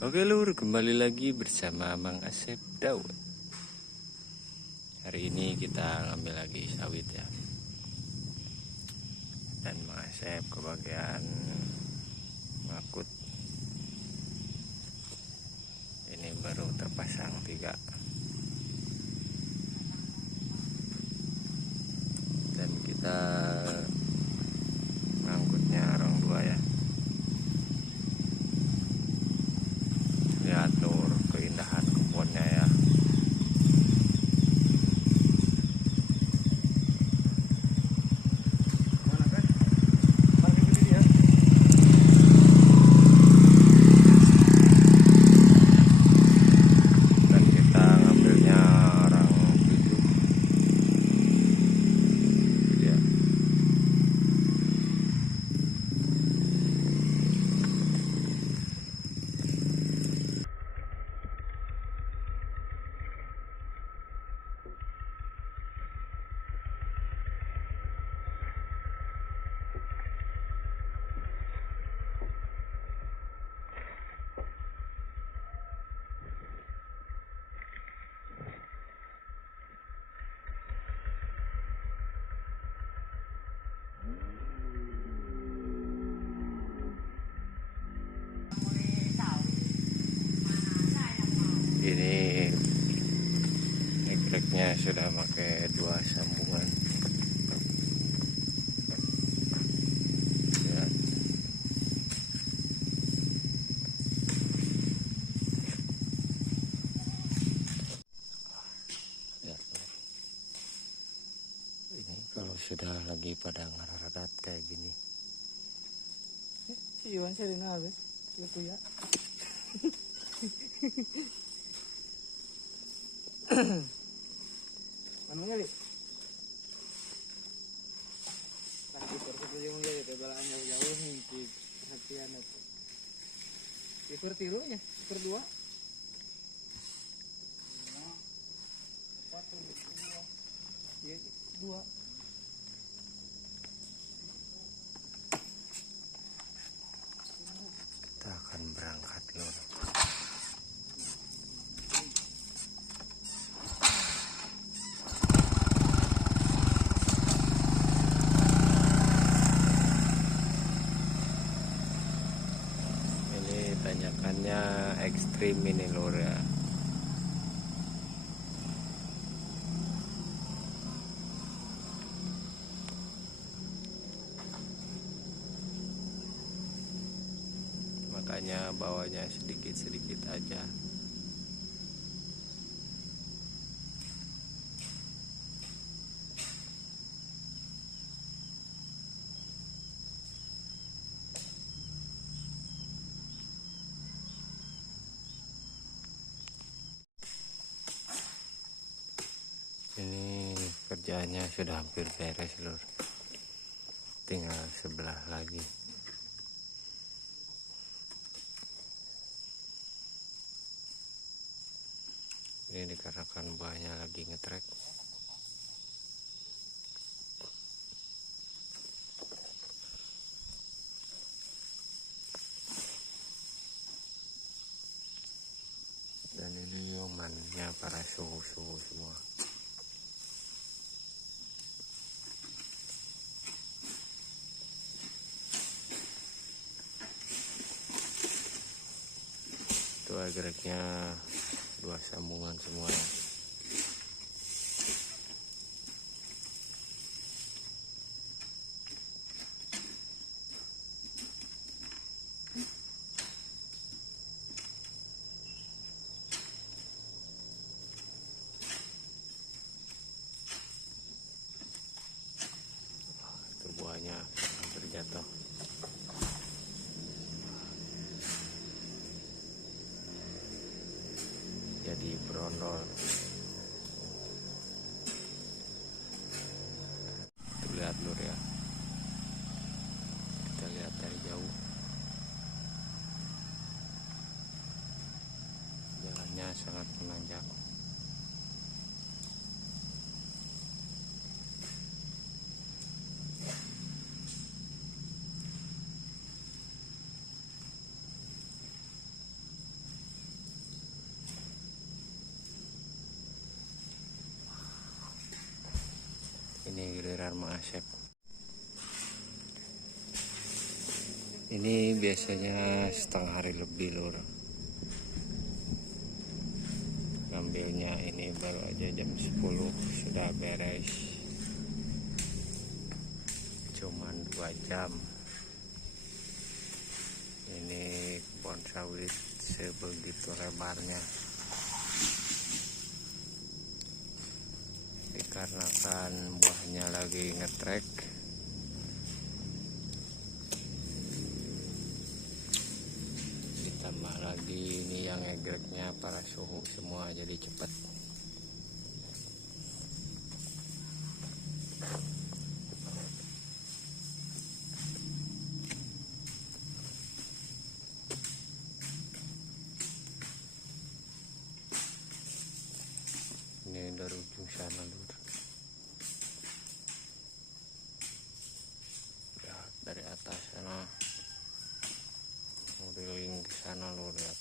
Oke lur, kembali lagi bersama Mang Asep Daud. Hari ini kita ngambil lagi sawit ya. Dan Mang Asep kebagian ngakut. Ini baru terpasang 3. Dan kita ngangkutnya orang 2 ya. Lihat lur, keindahan kebunnya ya. Dan kita ngambilnya orang 7 ya. Ini egrek-nya sudah pakai 2 sambungan ya. Ya, ini kalau sudah lagi pada ngaradat kayak gini. Iwan Serina habis itu ya. Mana kali? Lagi seperti yang jadi kebalaan jauh nih di perhatian itu. Seperti lu ya, berdua. Satu, dua, ya, 2. Kita akan berangkat lur. Ini tanjakannya ekstrim ini lur ya. Makanya bawanya sedikit-sedikit aja. Ini kerjaannya sudah hampir beres lur. Tinggal sebelah lagi. Ini dikarenakan buahnya lagi ngetrek. Dan ini yomannya para suhu-suhu semua. Itu agregnya 2 sambungan semua ya. Itu buahnya hampir jatuh. Jadi berondol. Tuh lihat lur ya. Kita lihat dari jauh. Jalannya sangat menanjak. Ini giliran Mang Asep. Ini biasanya setengah hari lebih lur. Ngambilnya ini baru aja jam 10 sudah beres. Cuman 2 jam. Ini kebun sawit sebegitu lebarnya. Dikarenakan buahnya lagi ngetrek, ditambah lagi ini yang ngegreknya para suhu semua, jadi cepat. Ini dari ujung sana lur. Lihat dari atas sana, modeling ke sana lur, lihat.